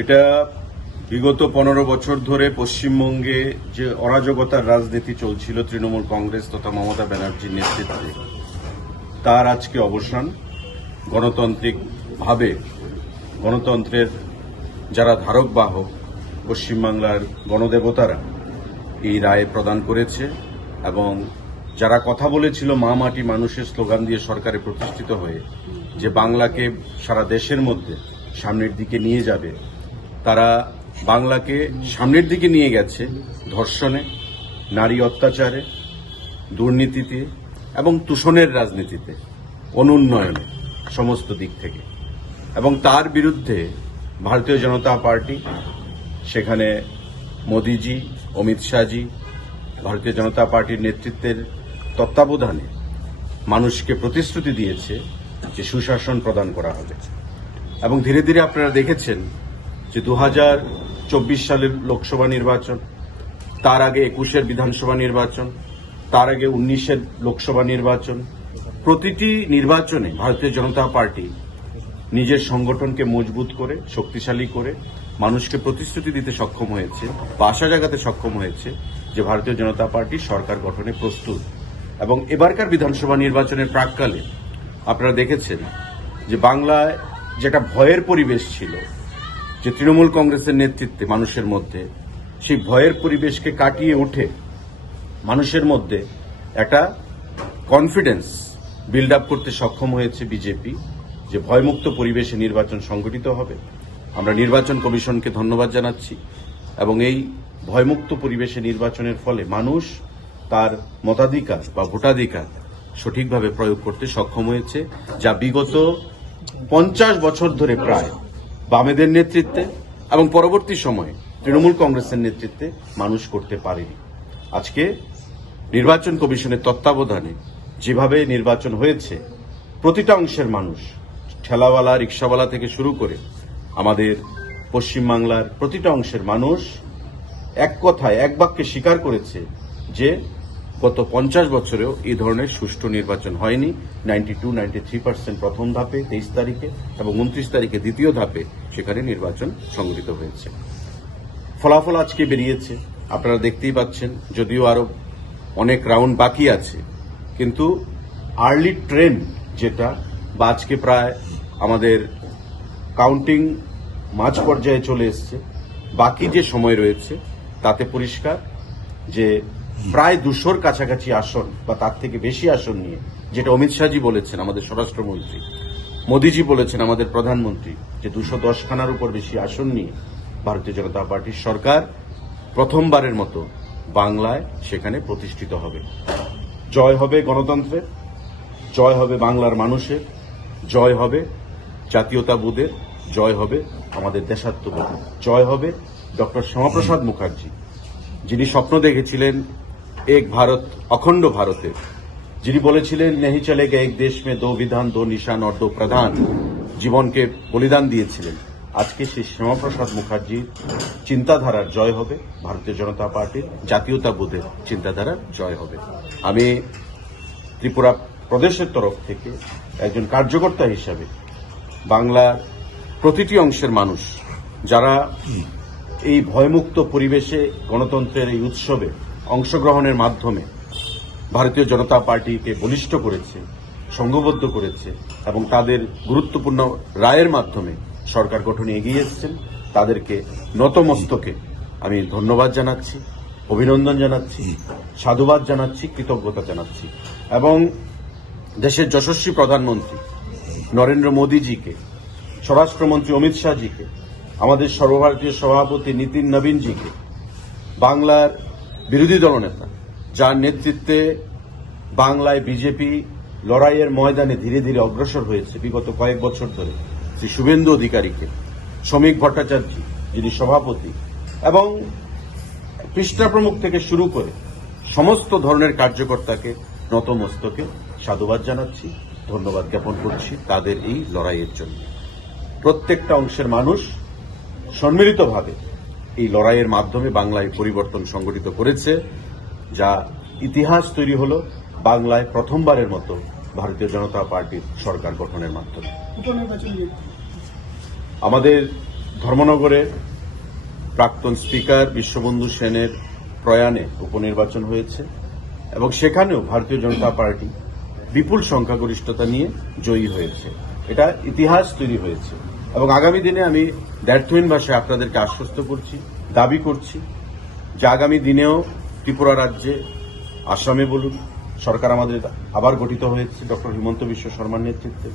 এটা বিগত 15 বছর ধরে পশ্চিমবঙ্গে যে অরাজকতার রাজনীতি চলছিল তৃণমূল কংগ্রেস তথা মমতা ব্যানার্জির নেতৃত্বে, তার আজকে অবসান। গণতান্ত্রিকভাবে গণতন্ত্রের যারা ধারক বাহক পশ্চিমবাংলার গণদেবতারা এই রায় প্রদান করেছে এবং যারা কথা বলেছিল মা মাটি মানুষের স্লোগান দিয়ে সরকারে প্রতিষ্ঠিত হয়ে যে বাংলাকে সারা দেশের মধ্যে সামনের দিকে নিয়ে যাবে, তারা বাংলাকে সামনের দিকে নিয়ে গেছে ধর্ষণে, নারী অত্যাচারে, দুর্নীতিতে এবং তুষণের রাজনীতিতে, অনুন্নয়নে, সমস্ত দিক থেকে। এবং তার বিরুদ্ধে ভারতীয় জনতা পার্টি, সেখানে মোদিজি, অমিত শাহজি, ভারতীয় জনতা পার্টির নেতৃত্বের তত্ত্বাবধানে মানুষকে প্রতিশ্রুতি দিয়েছে যে সুশাসন প্রদান করা হবে। এবং ধীরে ধীরে আপনারা দেখেছেন যে 2024 সালের লোকসভা নির্বাচন, তার আগে 21-এর বিধানসভা নির্বাচন, তার আগে 19-এর লোকসভা নির্বাচন, প্রতিটি নির্বাচনে ভারতীয় জনতা পার্টি নিজের সংগঠনকে মজবুত করে, শক্তিশালী করে মানুষকে প্রতিশ্রুতি দিতে সক্ষম হয়েছে বা আশা জাগাতে সক্ষম হয়েছে যে ভারতীয় জনতা পার্টি সরকার গঠনে প্রস্তুত। এবং এবারকার বিধানসভা নির্বাচনের প্রাক্কালে আপনারা দেখেছেন যে বাংলায় যেটা ভয়ের পরিবেশ ছিল, যে তৃণমূল কংগ্রেসের নেতৃত্বে মানুষের মধ্যে, সেই ভয়ের পরিবেশকে কাটিয়ে উঠে মানুষের মধ্যে একটা কনফিডেন্স বিল্ড আপ করতে সক্ষম হয়েছে বিজেপি, যে ভয়মুক্ত পরিবেশে নির্বাচন সংগঠিত হবে। আমরা নির্বাচন কমিশনকে ধন্যবাদ জানাচ্ছি এবং এই ভয়মুক্ত পরিবেশে নির্বাচনের ফলে মানুষ তার মতাধিকার বা ভোটাধিকার সঠিকভাবে প্রয়োগ করতে সক্ষম হয়েছে, যা বিগত 50 বছর ধরে প্রায় বামেদের নেতৃত্বে এবং পরবর্তী সময়ে তৃণমূল কংগ্রেসের নেতৃত্বে মানুষ করতে পারেনি। আজকে নির্বাচন কমিশনের তত্ত্বাবধানে যেভাবে নির্বাচন হয়েছে, প্রতিটা অংশের মানুষ, ঠেলাওয়ালা, রিকশাওয়ালা থেকে শুরু করে আমাদের পশ্চিমবাংলার প্রতিটা অংশের মানুষ এক কথায়, এক বাক্যে স্বীকার করেছে যে গত 50 বছরেও এই ধরনের সুষ্ঠু নির্বাচন হয়নি। 92-93% প্রথম ধাপে 23 তারিখে এবং 29 তারিখে দ্বিতীয় ধাপে সেখানে নির্বাচন সংগঠিত হয়েছে। ফলাফল আজকে বেরিয়েছে, আপনারা দেখতেই পাচ্ছেন। যদিও আরো অনেক রাউন্ড বাকি আছে, কিন্তু আর্লি ট্রেন্ড যেটা, বা আজকে প্রায় আমাদের কাউন্টিং মাঝ পর্যায়ে চলে এসছে, বাকি যে সময় রয়েছে তাতে পরিষ্কার যে প্রায় 200-র কাছাকাছি আসন বা তার থেকে বেশি আসন নিয়ে, যেটা অমিত শাহজি বলেছেন, আমাদের স্বরাষ্ট্রমন্ত্রী, মোদিজি বলেছেন, আমাদের প্রধানমন্ত্রী, যে 210খানার উপর বেশি আসন নিয়ে ভারতীয় জনতা পার্টির সরকার প্রথমবারের মতো বাংলায় সেখানে প্রতিষ্ঠিত হবে। জয় হবে গণতন্ত্রের, জয় হবে বাংলার মানুষের, জয় হবে জাতীয়তাবোধের, জয় হবে আমাদের দেশাত্মবোধের, জয় হবে ডক্টর শ্যামাপ্রসাদ মুখার্জি, যিনি স্বপ্ন দেখেছিলেন এক ভারত, অখণ্ড ভারতের, যিনি বলেছিলেন নেহি চলেগা এক দেশ মে দো বিধান দো নিশান और दो प्रधान, জীবনকে বলিদান দিয়েছিলেন। আজকে সেই শ্যামাপ্রসাদ মুখার্জির চিন্তাধারার জয় হবে, ভারতীয় জনতা পার্টির জাতীয়তাবোধের চিন্তাধারার জয় হবে। আমি ত্রিপুরা প্রদেশের তরফ থেকে একজন কার্যকর্তা হিসাবে বাংলার প্রতিটি অংশের মানুষ যারা এই ভয়মুক্ত পরিবেশে গণতন্ত্রের এই উৎসবে অংশগ্রহণের মাধ্যমে ভারতীয় জনতা পার্টিকে বলিষ্ঠ করেছে, সংঘবদ্ধ করেছে এবং তাদের গুরুত্বপূর্ণ রায়ের মাধ্যমে সরকার গঠনে এগিয়ে এসেছেন, তাদেরকে নতমস্তকে আমি ধন্যবাদ জানাচ্ছি, অভিনন্দন জানাচ্ছি, সাধুবাদ জানাচ্ছি, কৃতজ্ঞতা জানাচ্ছি। এবং দেশের যশস্বী প্রধানমন্ত্রী নরেন্দ্র মোদীজিকে, স্বরাষ্ট্রমন্ত্রী অমিত শাহজিকে, আমাদের সর্বভারতীয় সভাপতি নীতিন নবীনজিকে, বাংলার বিরোধী দলনেতা যার নেতৃত্বে বাংলায় বিজেপি লড়াইয়ের ময়দানে ধীরে ধীরে অগ্রসর হয়েছে বিগত কয়েক বছর ধরে, শ্রী শুভেন্দু অধিকারীকে, শ্রমিক ভট্টাচার্য যিনি সভাপতি, এবং কৃষ্ণা প্রমুখ থেকে শুরু করে সমস্ত ধরনের কার্যকর্তাকে নতমস্তকে সাধুবাদ জানাচ্ছি, ধন্যবাদ জ্ঞাপন করছি তাদের এই লড়াইয়ের জন্য। প্রত্যেকটা অংশের মানুষ সম্মিলিতভাবে এই লড়াইয়ের মাধ্যমে বাংলায় পরিবর্তন সংগঠিত করেছে, যা ইতিহাস তৈরি হল বাংলায় প্রথমবারের মতো ভারতীয় জনতা পার্টির সরকার গঠনের মাধ্যমে। আমাদের ধর্মনগরে প্রাক্তন স্পিকার বিশ্ববন্ধু সেনের প্রয়াণে উপনির্বাচন হয়েছে এবং সেখানেও ভারতীয় জনতা পার্টি বিপুল সংখ্যাগরিষ্ঠতা নিয়ে জয়ী হয়েছে। এটা ইতিহাস তৈরি হয়েছে এবং আগামী দিনে আমি দ্ব্যর্থহীন ভাষায় আপনাদেরকে আশ্বস্ত করছি, দাবি করছি যে আগামী দিনেও ত্রিপুরা রাজ্যে, আসামে বলুন, সরকার আমাদের আবার গঠিত হয়েছে ডক্টর হিমন্ত বিশ্ব শর্মার নেতৃত্বে।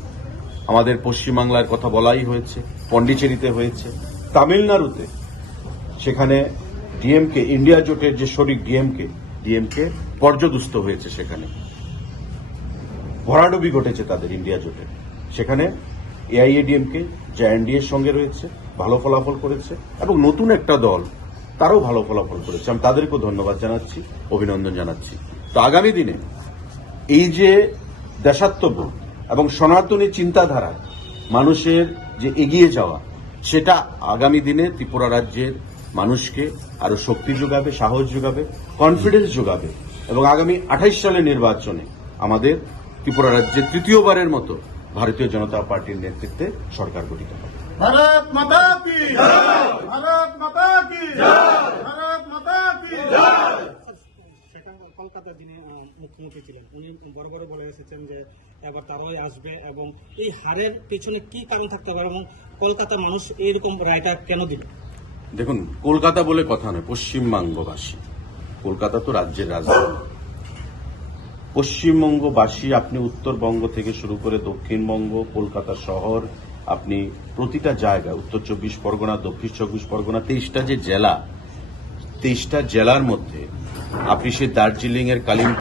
আমাদের পশ্চিমবাংলার কথা বলাই হয়েছে, পন্ডিচেরিতে হয়েছে, তামিলনাড়ুতে সেখানে ডিএমকে, ইন্ডিয়া জোটের যে শরিক ডিএমকে পর্যদুস্ত হয়েছে, সেখানে ভরাডুবি ঘটেছে তাদের ইন্ডিয়া জোটে। সেখানে এআইএডিএমকে যে এনডিএর সঙ্গে রয়েছে ভালো ফলাফল করেছে এবং নতুন একটা দল তারাও ভালো ফলাফল করেছে। আমি তাদেরকেও ধন্যবাদ জানাচ্ছি, অভিনন্দন জানাচ্ছি। তো আগামী দিনে এই যে দেশাত্মবোধ এবং সনাতনী চিন্তাধারা মানুষের যে এগিয়ে যাওয়া, সেটা আগামী দিনে ত্রিপুরা রাজ্যের মানুষকে আরো শক্তি যোগাবে, সাহস যোগাবে, কনফিডেন্স যোগাবে এবং আগামী 28 সালের নির্বাচনে আমাদের ত্রিপুরা রাজ্যে তৃতীয়বারের মতো ভারতীয় জনতা পার্টির নেতৃত্বে সরকার গঠিত হবে। भारत माता की जय, भारत माता की जय, भारत माता की जय। সেখানে কলকাতার যিনি মুখ্যমন্ত্রী ছিলেন উনি বড় বড় বলে এসেছেন যে এবার তারাই আসবে এবং এই হারের পেছনে কি কারণ থাকতে পারে এবং কলকাতার মানুষ এইরকম রায়টা কেন দিল? দেখুন, কলকাতা বলে কথা নয়, পশ্চিমবঙ্গবাসী। কলকাতা তো রাজ্যের রাজধানী। পশ্চিমবঙ্গবাসী, আপনি উত্তরবঙ্গ থেকে শুরু করে দক্ষিণবঙ্গ, কলকাতা শহর, আপনি প্রতিটা জায়গায়, উত্তর 24 পরগনা, দক্ষিণ 24 পরগনা, 23টা যে জেলা, 23টা জেলার মধ্যে আপনি সেই দার্জিলিং এর কালিম্পং